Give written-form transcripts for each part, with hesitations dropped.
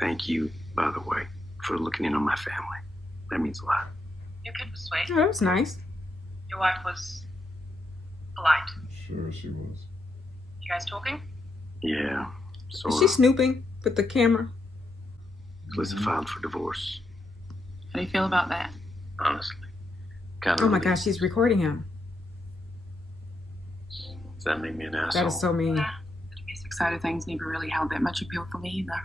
Thank you, by the way, for looking in on my family. That means a lot. Your kid was sweet. Oh, that was nice. Your wife was polite. Sure she was. You guys talking? Yeah, so Is she snooping with the camera? Lisa filed for divorce. How do you feel about that? Honestly, kind Oh of. my gosh, she's recording him. Does that make me an asshole? That is so mean. The domestic side of things never really held that much appeal for me either.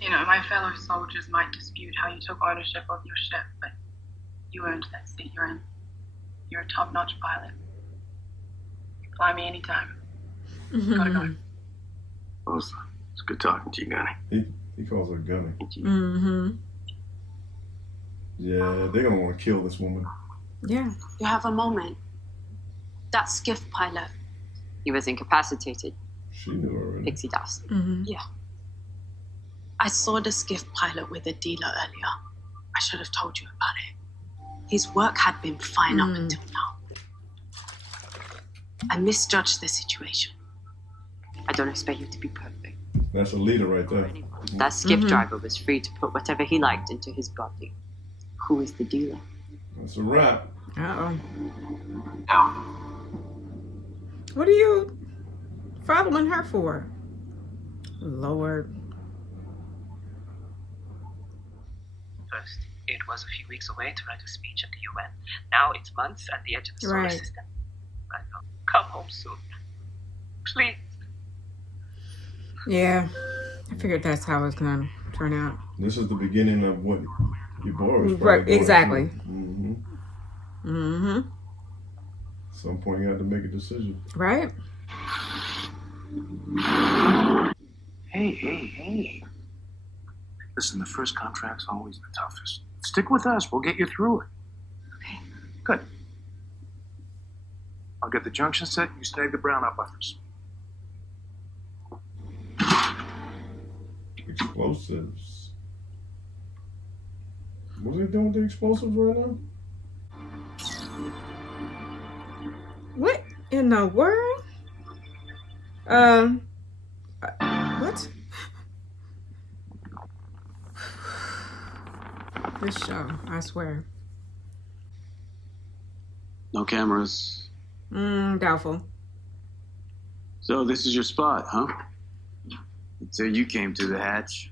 You know, my fellow soldiers might dispute how you took ownership of your ship, but you earned that seat you're in. You're a top-notch pilot. You fly me anytime. Gotta go. Well, it's good talking to you, Gunny. He calls her Gunny. Thank you. Mm-hmm. Yeah, they're gonna want to kill this woman. Yeah. You have a moment. That skiff pilot. He was incapacitated. She knew already. Pixie dust. Mm-hmm. Yeah. I saw the skiff pilot with a dealer earlier. I should have told you about it. His work had been fine up until now. I misjudged the situation. I don't expect you to be perfect. That's a leader right there. That skiff driver was free to put whatever he liked into his body. Who is the dealer? That's a wrap. Uh-oh. What are you following her for? Lord. First, it was a few weeks away to write a speech at the UN. Now it's months at the edge of the solar Right. system. I know. Come home soon. Please. Yeah. I figured that's how it's gonna turn out. This is the beginning of what your boy was Right, going exactly. Mm-hmm. Mm-hmm. At some point, you had to make a decision. Right? Hey. Listen, the first contract's always the toughest. Stick with us. We'll get you through it. Okay. Good. I'll get the junction set. You snag the brownout buffers. Explosives. What are they doing with the explosives right now? What in the world? What? This show, I swear. No cameras. Doubtful. So this is your spot, huh? So you came to the hatch.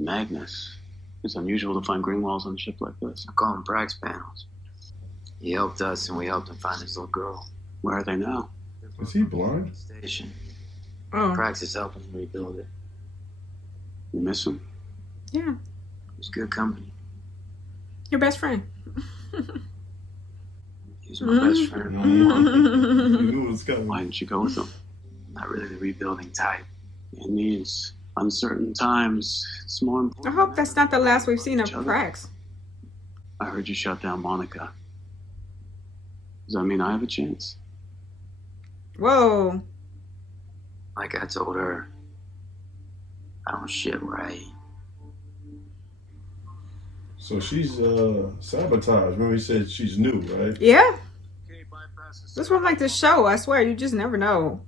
Magnus. It's unusual to find green walls on a ship like this. I call them Brax panels. He helped us, and we helped him find his little girl. Where are they now? Is he blind? Station. Oh, Brax is helping him rebuild it. You miss him? yeah. It was good company. Your best friend. He's my best friend. You knew it was coming. Why didn't you go with him? Not really the rebuilding type. In these uncertain times, it's more I important. hope that's not the last we've seen of Each other. Prax. I heard you shut down Monica. Does that mean I have a chance? Whoa. Like I told her, I don't shit right. So she's sabotaged. Remember he said she's new, right? Yeah. That's what I like this show. I swear, you just never know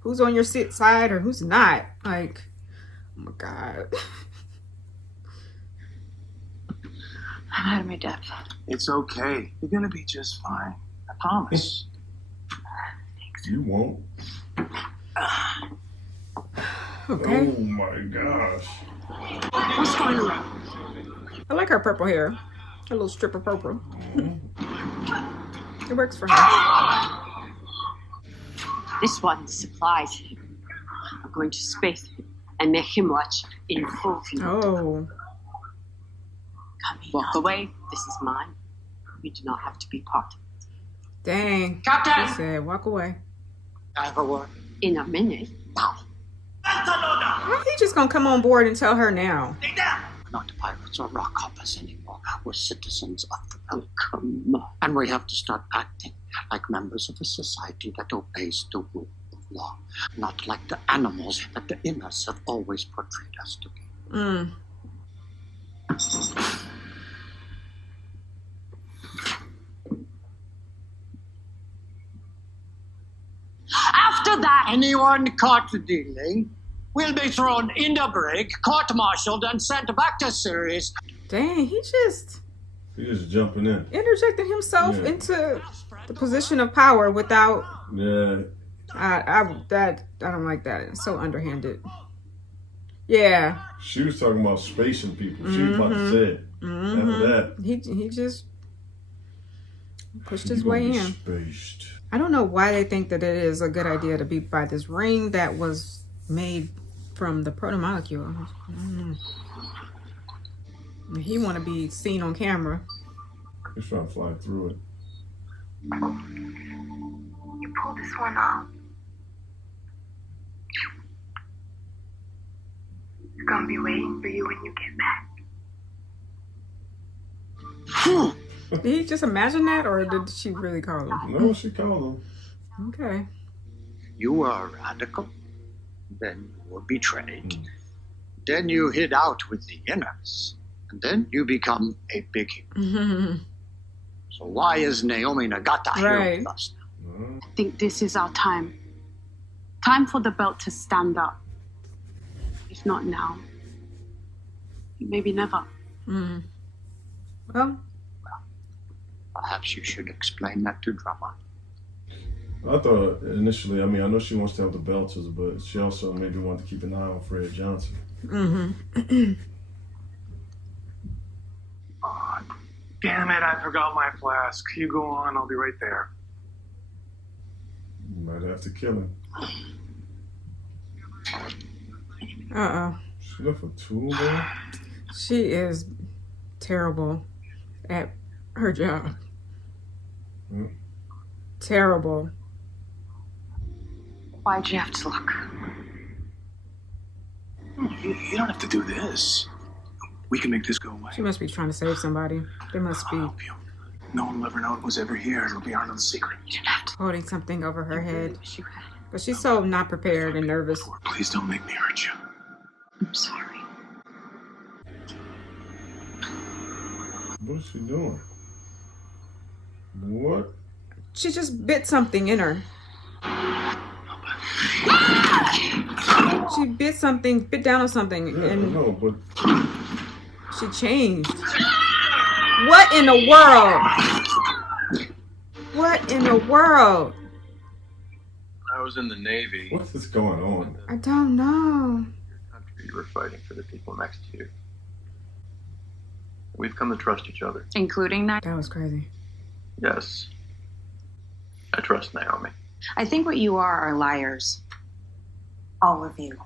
who's on your side or who's not. Like, oh my God. I'm out of my depth. It's okay. You're gonna be just fine. I promise. You won't. Okay. Oh my gosh. What's going on? I like her purple hair. Her little strip of purple. It works for her. This one's supplies. I'm going to space him and make him watch in full view. Oh. Walk away. This is mine. You do not have to be part of it. Dang. Captain! She said, walk away. I have a word. In a minute. How he just gonna come on board and tell her now? We're not pirates or rock hoppers anymore. We're citizens of the welcome. And we have to start acting like members of a society that obeys the rule of law. Not like the animals that the Inners have always portrayed us to be. After that, Anyone caught dealing We'll be thrown in the brig, court-martialed, and sent back to Sirius. Dang, He's just jumping in. interjecting himself into the position of power without. Yeah. I don't like that. It's so underhanded. Yeah. She was talking about spacing people. She was about to say it. After that, he just pushed his way in. Spaced. I don't know why they think that it is a good idea to be by this ring that was made from the proto-molecule. He want to be seen on camera. He's trying to fly through it. You pull this one off. It's gonna be waiting for you when you get back. Did he just imagine that, or did she really call him? No, she called him. Okay. You were radical, then you were betrayed, then you hid out with the inners, and then you become a big hero. So why is Naomi Nagata here with us now? I think this is our time. Time for the belt to stand up. If not now, maybe never. Well, perhaps you should explain that to Drama. I thought initially, I know she wants to have the belters, but she also maybe wanted to keep an eye on Fred Johnson. Damn it, I forgot my flask. You go on, I'll be right there. You might have to kill him. She left a tool there? She is terrible at her job. Terrible. Why'd you have to look? You don't have to do this. We can make this go away. She must be trying to save somebody. There must be. I'll help you. No one will ever know it was ever here. It'll be our little secret. You don't have to. Holding something over her head. Wish you had. But she's so not prepared and nervous. Please don't make me hurt you. I'm sorry. What is she doing? What? She just bit something in her. She bit down on something, and no, but she changed. What in the world? What in the world? I was in the Navy. What is going on? I don't know. You were fighting for the people next to you. We've come to trust each other. Including that? That was crazy. Yes. I trust Naomi. I think what you are liars. All of you.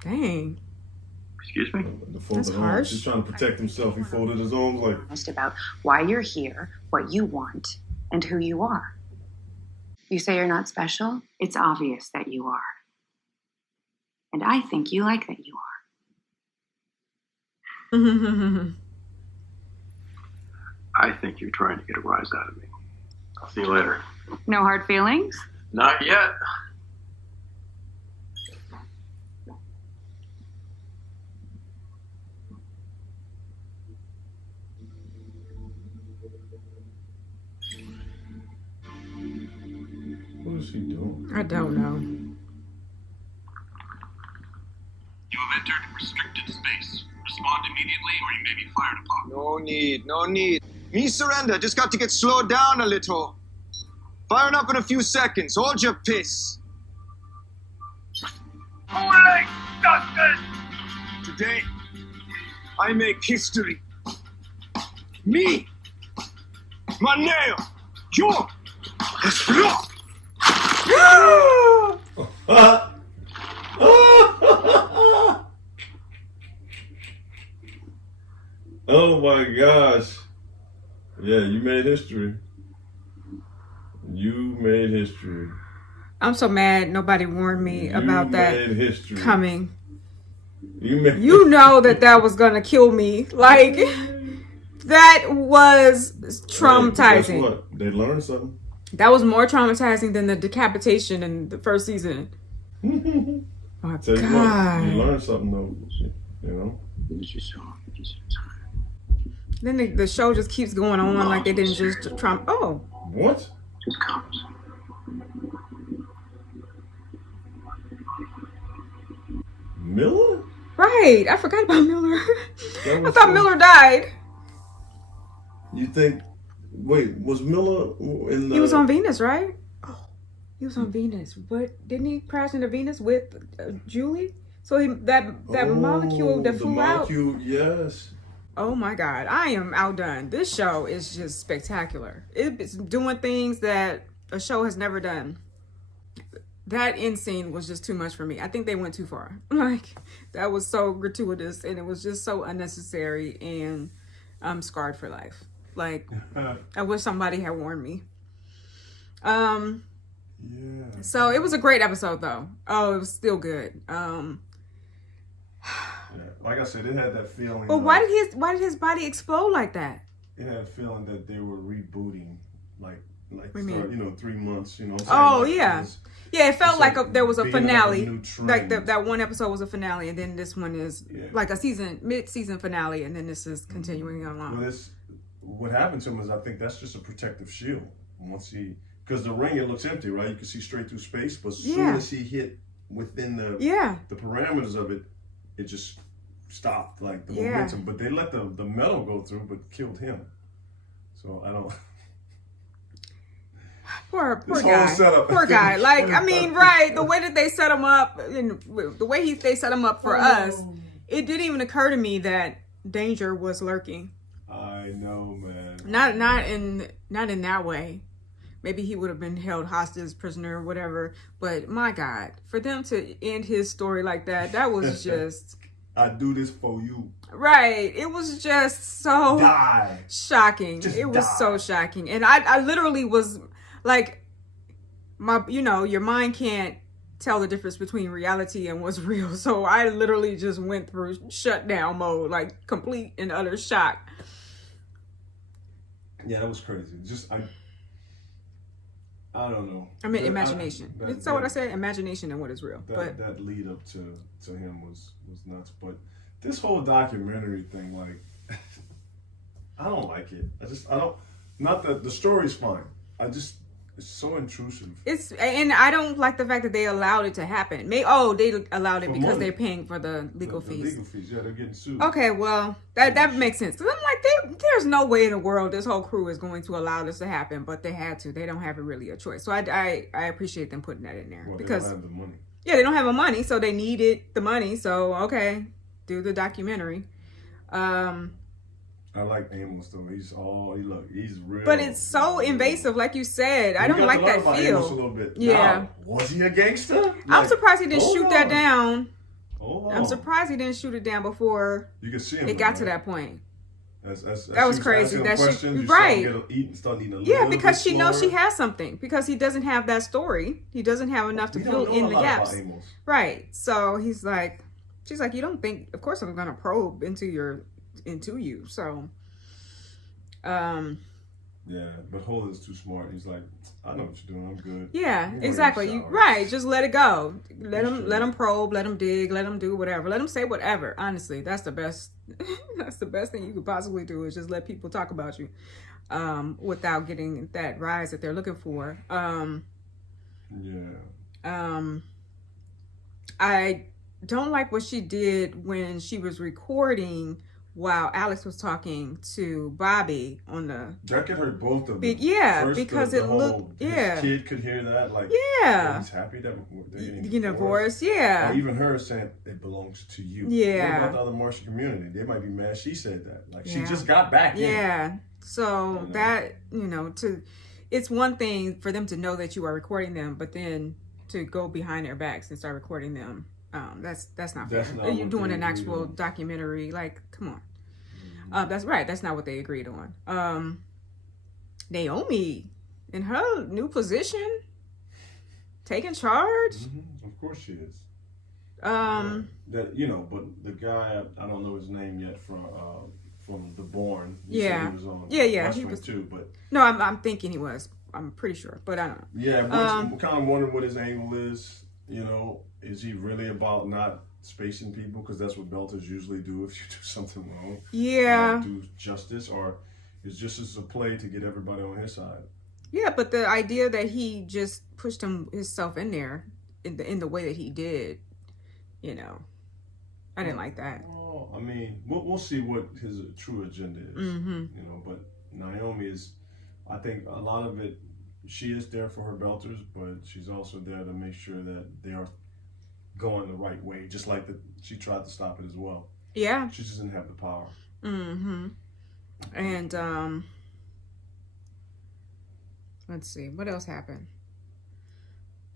Dang. Excuse me? That's harsh. He's trying to protect himself. He folded his arms like... Just about why you're here, what you want, and who you are. You say you're not special? It's obvious that you are. And I think you like that you are. I think you're trying to get a rise out of me. I'll see you later. No hard feelings? Not yet. What is he doing? I don't know. You have entered restricted space. Respond immediately or you may be fired upon. No need. Me surrender. Just got to get slowed down a little. Firing up in a few seconds. Hold your piss. Alright, justice! Today, I make history. Me, Maneo, you, Espero. Oh my gosh. Yeah, you made history. You made history. I'm so mad nobody warned me about that coming. You know that was gonna kill me. Like, that was traumatizing. Hey, guess what? They learned something. That was more traumatizing than the decapitation in the first season. Oh my Tell you God. what, you learned something though, you know? Then the show just keeps going on like they didn't just trauma. Oh. What? Just comes. Miller? Right. I forgot about Miller. I thought so... Miller died. You think? Wait, was Miller in the? He was on Venus, right? Oh, he was on Venus. But didn't he crash into Venus with Julie? So that molecule that flew out. Yes. Oh my God, I am outdone. This show is just spectacular. It's doing things that a show has never done. That end scene was just too much for me. I think they went too far. Like, that was so gratuitous and it was just so unnecessary, and I'm scarred for life. Like, I wish somebody had warned me. Yeah. So it was a great episode though. Oh, it was still good. Yeah, like I said, it had that feeling. But why did his body explode like that? It had a feeling that they were rebooting, like What do you mean? 3 months. You know. Oh like, yeah, yeah. It felt like there was a finale. Like that that one episode was a finale, and then this one is like a mid-season finale, and then this is continuing along. Well, what happened to him is, I think that's just a protective shield. Because the ring, it looks empty, right? You can see straight through space, but as soon as he hit within the parameters of it, it just stopped, like the momentum. But they let the metal go through, but killed him. So I don't. Poor guy. Setup. Poor guy. Like, I mean, right? The way that they set him up, and the way they set him up for us, it didn't even occur to me that danger was lurking. I know, man. Not in that way. Maybe he would have been held hostage, prisoner, whatever. But my God, for them to end his story like that was just. I do this for you. Right. It was just so shocking. It was so shocking. And I literally was like, your mind can't tell the difference between reality and what's real. So I literally just went through shutdown mode, like complete and utter shock. Yeah, that was crazy. I don't know. I mean, imagination. So what I said, imagination and what is real. That lead up to him was nuts. But this whole documentary thing, like, I don't like it. I don't. Not that the story's fine. It's so intrusive. And I don't like the fact that they allowed it to happen. They allowed it because they're paying for the legal fees. The legal fees, yeah, they're getting sued. Okay, well, that makes sense. Because I'm like, there's no way in the world this whole crew is going to allow this to happen, but they had to. They don't have really a choice. So I appreciate them putting that in there. Well, because they don't have the money. Yeah, they don't have the money, so they needed the money. So, okay, do the documentary. I like Amos though. He's real. But it's so invasive, like you said. I don't like that feel. Amos a little bit. Yeah. Now, was he a gangster? I'm surprised he didn't shoot that down. Hold on. I'm surprised he didn't shoot it down before you could see him. It got to that point. That was crazy. That she start eating because she knows she has something. Because he doesn't have that story. He doesn't have enough to fill in the gaps. Right. So she's like, you don't think? Of course, I'm gonna probe into you. So, yeah, but Holden is too smart. He's like, I know what you're doing. I'm good. Yeah, exactly. Right. Just let it go. Let him probe. Let him dig. Let him do whatever. Let him say whatever. Honestly, that's the best. That's the best thing you could possibly do is just let people talk about you, without getting that rise that they're looking for. I don't like what she did when she was recording while Alex was talking to Bobby on the. That could hurt both of them. Because it looked. His kid could hear that. Like, he's happy that they're getting divorced. Yeah. Or even her saying it belongs to you. Yeah. What about the other Martian community? They might be mad she said that. Like, she just got back in. Yeah. So that, it's one thing for them to know that you are recording them, but then to go behind their backs and start recording them. That's not fair. You're doing an actual documentary. Like, come on. That's right. That's not what they agreed on. Naomi, in her new position, taking charge. Mm-hmm. Of course she is. That but the guy, I don't know his name yet from The Bourne. He was on he was too. But no, I'm thinking he was. I'm pretty sure, but I don't know. Yeah, I'm kind of wondering what his angle is. Is he really about not spacing people? Because that's what Belters usually do if you do something wrong. Yeah. Do justice, or is just as a play to get everybody on his side. Yeah, but the idea that he just pushed himself in there in the way that he did, I didn't like that. Oh, I mean, we'll see what his true agenda is. You know, but Naomi is, I think a lot of it, she is there for her belters, but she's also there to make sure that they are going the right way, just like she tried to stop it as well. Yeah. She just didn't have the power. And let's see, what else happened?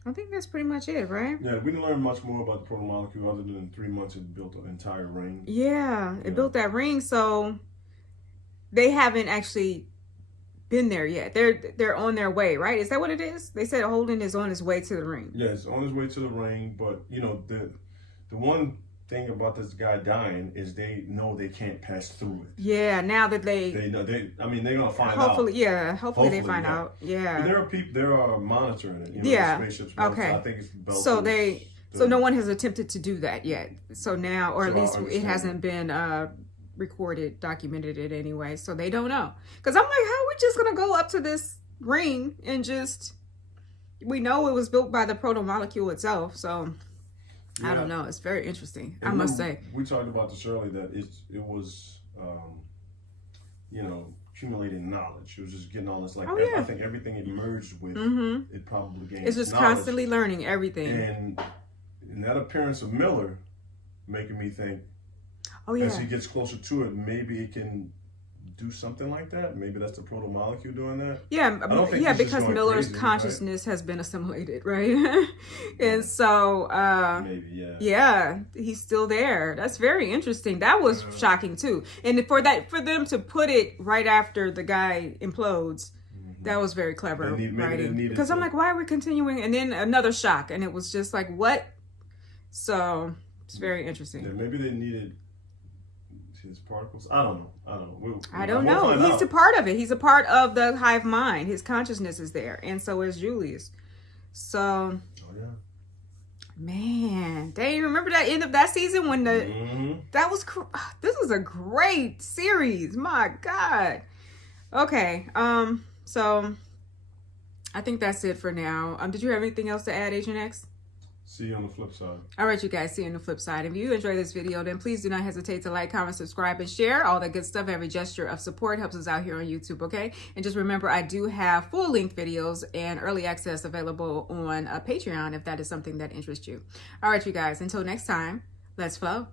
I think that's pretty much it, right? Yeah, we didn't learn much more about the proto-molecule other than in 3 months it built an entire ring. Yeah, it built that ring, so they haven't actually been there yet. They're on their way, right? Is that what it is? They said Holden is on his way to the ring. Yeah, it's on his way to the ring, but you know, the one thing about this guy dying is they know they can't pass through it. Yeah, now that they know I mean they're gonna find hopefully, out. Yeah, hopefully they find out. Yeah. And there are people there are monitoring it. You know, yeah. The spaceships okay. I think it's belters, so no one has attempted to do that yet. So now, or at least it hasn't been recorded, documented it anyway. So they don't know. Because I'm like, how are we just gonna go up to this ring and just? We know it was built by the proto molecule itself, so. Yeah. I don't know. It's very interesting. And I must say. We talked about this earlier that it was, you know, accumulating knowledge. It was just getting all this I think everything it merged with, it probably gained. It's just constantly learning everything. And that appearance of Miller making me think, as he gets closer to it, maybe it can do something like that. Maybe that's the proto molecule doing that. Yeah, because Miller's consciousness has been assimilated, right? And so maybe he's still there. That's very interesting. That was shocking too. And for them to put it right after the guy implodes, that was very clever writing. Because I'm like, why are we continuing? And then another shock, and it was just like, what? So it's very interesting. Yeah, maybe they needed his particles. I don't know. I don't know. He's a part of it. He's a part of the hive mind. His consciousness is there, and so is Julius. So, man, dang! Remember that end of that season when that was. This was a great series. My God. Okay. So I think that's it for now. Did you have anything else to add, Agent X? See you on the flip side. All right, you guys, see you on the flip side. If you enjoyed this video, then please do not hesitate to like, comment, subscribe, and share. All that good stuff. Every gesture of support helps us out here on YouTube, okay? And just remember, I do have full-length videos and early access available on Patreon if that is something that interests you. All right, you guys, until next time, let's flow.